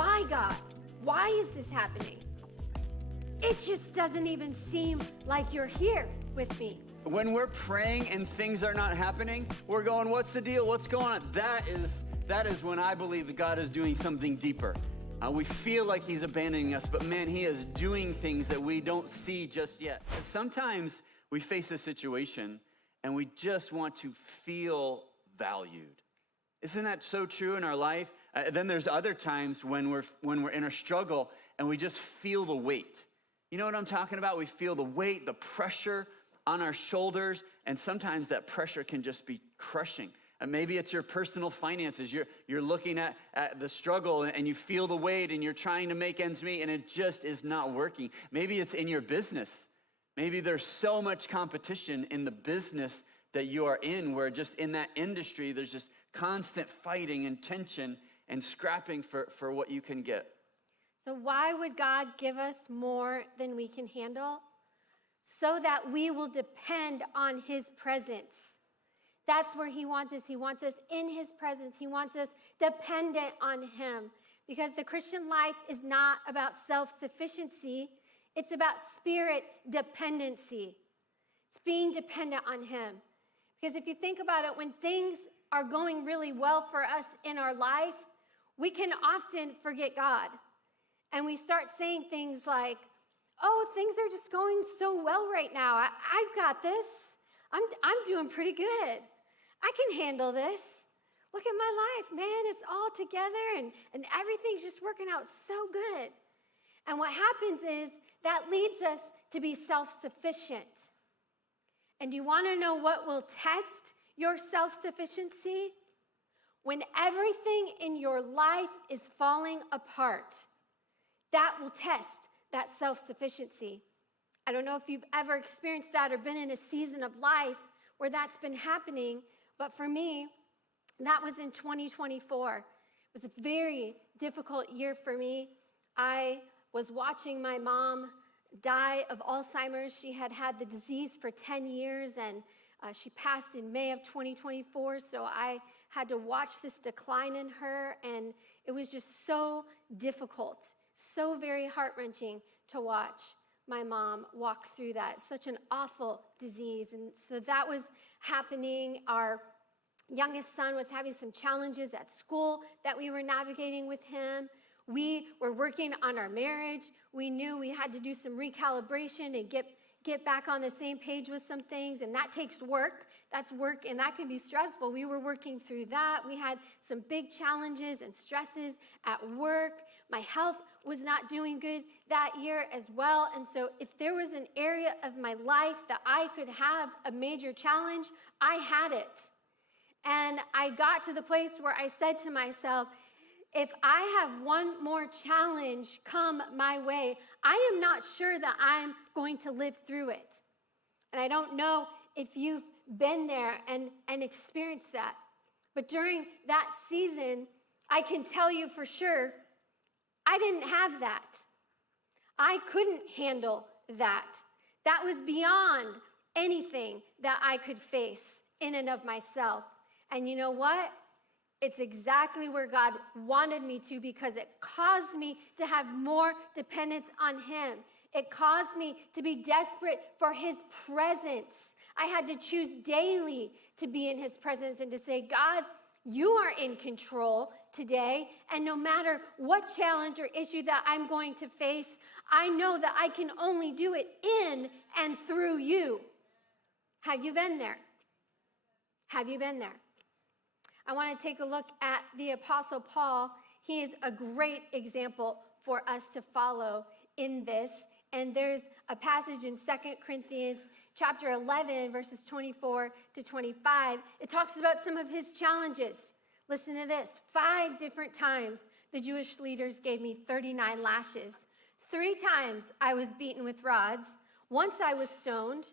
why, God? Why is this happening? It just doesn't even seem like you're here with me. When we're praying and things are not happening, we're going, what's the deal? What's going on? That is when I believe that God is doing something deeper. We feel like he's abandoning us, but man, he is doing things that we don't see just yet. And sometimes we face a situation and we just want to feel valued. Isn't that so true in our life? Then there's other times when we're in a struggle and we just feel the weight. You know what I'm talking about? We feel the weight, the pressure on our shoulders, and sometimes that pressure can just be crushing. And maybe it's your personal finances. You're looking at the struggle and you feel the weight and you're trying to make ends meet and it just is not working. Maybe it's in your business. Maybe there's so much competition in the business that you are in, where just in that industry, there's just constant fighting and tension and scrapping for what you can get. So why would God give us more than we can handle? So that we will depend on his presence. That's where he wants us. He wants us in his presence. He wants us dependent on him. Because the Christian life is not about self-sufficiency. It's about spirit dependency. It's being dependent on him. Because if you think about it, when things are going really well for us in our life, we can often forget God. And we start saying things like, oh, things are just going so well right now. I've got this. I'm doing pretty good. I can handle this. Look at my life, man. It's all together and everything's just working out so good. And what happens is that leads us to be self-sufficient. And do you want to know what will test your self-sufficiency? When everything in your life is falling apart, that will test that self-sufficiency. I don't know if you've ever experienced that or been in a season of life where that's been happening, but for me, that was in 2024. It was a very difficult year for me. I was watching my mom die of Alzheimer's. She had had the disease for 10 years, and she passed in May of 2024, so I had to watch this decline in her, and it was just so difficult. So very heart-wrenching to watch my mom walk through that. Such an awful disease. And so that was happening. Our youngest son was having some challenges at school that we were navigating with him. We were working on our marriage. We knew we had to do some recalibration and get back on the same page with some things, and that takes work. That's work, and that can be stressful. We were working through that. We had some big challenges and stresses at work. My health was not doing good that year as well, and so if there was an area of my life that I could have a major challenge, I had it. And I got to the place where I said to myself, if I have one more challenge come my way, I am not sure that I'm going to live through it. And I don't know if you've been there and experienced that. But during that season, I can tell you for sure, I didn't have that. I couldn't handle that. That was beyond anything that I could face in and of myself. And you know what? It's exactly where God wanted me to, because it caused me to have more dependence on him. It caused me to be desperate for his presence. I had to choose daily to be in his presence and to say, God, you are in control today, and no matter what challenge or issue that I'm going to face, I know that I can only do it in and through you. Have you been there? Have you been there? I want to take a look at the Apostle Paul. He is a great example for us to follow in this. And there's a passage in 2 Corinthians chapter 11, verses 24 to 25. It talks about some of his challenges. Listen to this. 5 different times the Jewish leaders gave me 39 lashes. 3 times I was beaten with rods. Once I was stoned.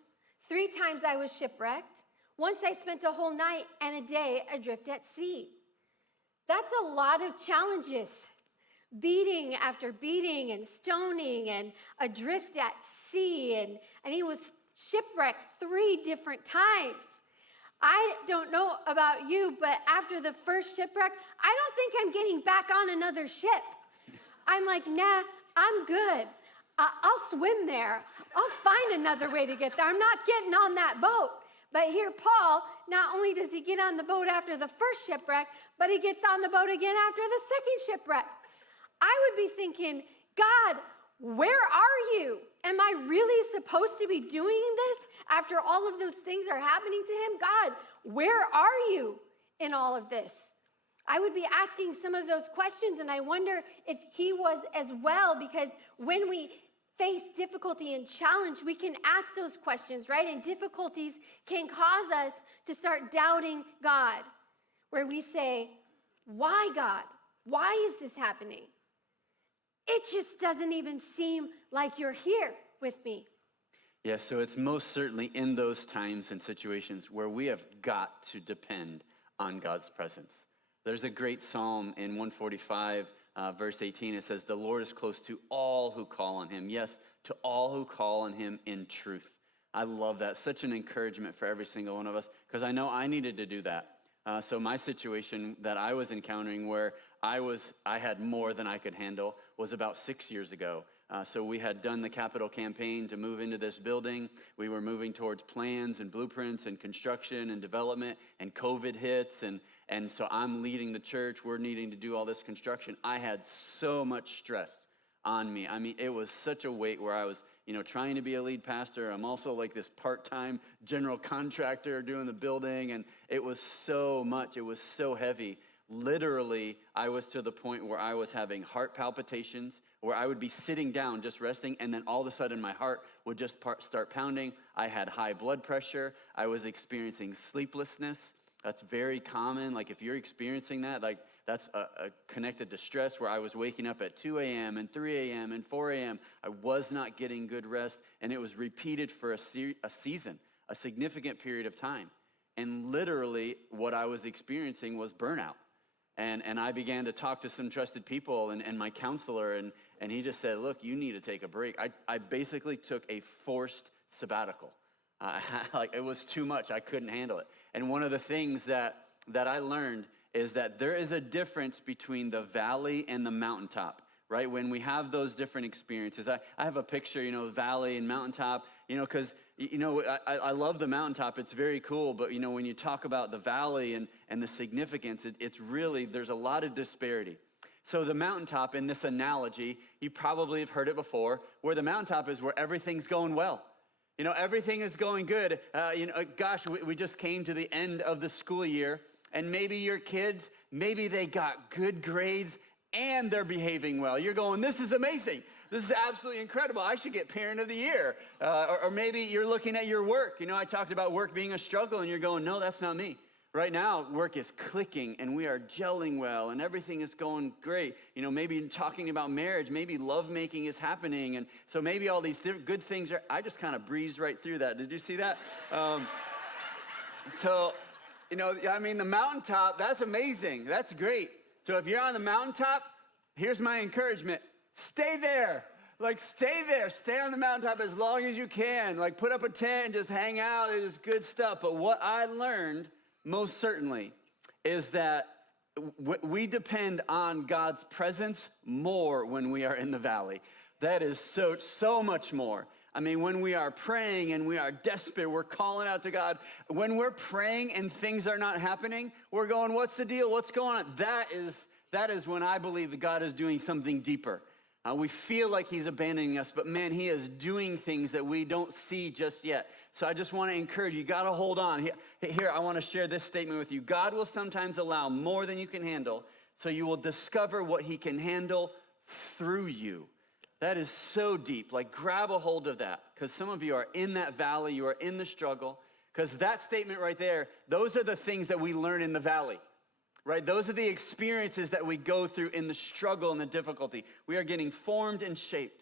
3 times I was shipwrecked. Once I spent a whole night and a day adrift at sea. That's a lot of challenges. Beating after beating and stoning and adrift at sea. And he was shipwrecked 3 different times. I don't know about you, but after the first shipwreck, I don't think I'm getting back on another ship. I'm like, nah, I'm good. I'll swim there. I'll find another way to get there. I'm not getting on that boat. But here, Paul, not only does he get on the boat after the first shipwreck, but he gets on the boat again after the second shipwreck. I would be thinking, God, where are you? Am I really supposed to be doing this after all of those things are happening to him? God, where are you in all of this? I would be asking some of those questions, and I wonder if he was as well, because when we face difficulty and challenge, we can ask those questions, right? And difficulties can cause us to start doubting God, where we say, why, God? Why is this happening? It just doesn't even seem like you're here with me. Yeah, so it's most certainly in those times and situations where we have got to depend on God's presence. There's a great psalm in 145, verse 18. It says, the Lord is close to all who call on him. Yes, to all who call on him in truth. I love that. Such an encouragement for every single one of us, because I know I needed to do that. So my situation that I was encountering where I had more than I could handle was about 6 years ago. So we had done the capital campaign to move into this building. We were moving towards plans and blueprints and construction and development, and COVID hits. And so I'm leading the church. We're needing to do all this construction. I had so much stress on me. I mean, it was such a weight where I was, trying to be a lead pastor. I'm also like this part-time general contractor doing the building. And it was so much. It was so heavy. Literally, I was to the point where I was having heart palpitations, where I would be sitting down just resting, and then all of a sudden my heart would just start pounding. I had high blood pressure. I was experiencing sleeplessness. That's very common. Like if you're experiencing that, like that's connected to stress, where I was waking up at 2 a.m. and 3 a.m. and 4 a.m. I was not getting good rest, and it was repeated for a season, a significant period of time. And literally what I was experiencing was burnout. And I began to talk to some trusted people and my counselor, and he just said, look, you need to take a break. I basically took a forced sabbatical. Like it was too much. I couldn't handle it. And one of the things that I learned is that there is a difference between the valley and the mountaintop, right? When we have those different experiences, I have a picture, valley and mountaintop, because, I love the mountaintop. It's very cool. But, when you talk about the valley and the significance, it's really, there's a lot of disparity. So the mountaintop, in this analogy, you probably have heard it before, where the mountaintop is where everything's going well. Everything is going good. We just came to the end of the school year, and maybe your kids, maybe they got good grades and they're behaving well. You're going, this is amazing. This is absolutely incredible. I should get parent of the year. Or maybe you're looking at your work. I talked about work being a struggle, and you're going, no, that's not me. Right now, work is clicking, and we are gelling well, and everything is going great. Maybe talking about marriage, maybe lovemaking is happening, and so maybe all these good things are. I just kind of breezed right through that. Did you see that? The mountaintop, that's amazing. That's great. So if you're on the mountaintop, here's my encouragement. Stay there. Stay there. Stay on the mountaintop as long as you can. Put up a tent and just hang out. It is good stuff. But what I learned most certainly is that we depend on God's presence more when we are in the valley. That is so much more. When we are praying and we are desperate, we're calling out to God. When we're praying and things are not happening, we're going, what's the deal? What's going on? That is when I believe that God is doing something deeper. We feel like he's abandoning us, but man, he is doing things that we don't see just yet. So I just want to encourage you, got to hold on. Here, I want to share this statement with you. God will sometimes allow more than you can handle, so you will discover what he can handle through you. That is so deep. Grab a hold of that, because some of you are in that valley, you are in the struggle, because that statement right there, those are the things that we learn in the valley. Right? Those are the experiences that we go through in the struggle and the difficulty. We are getting formed and shaped.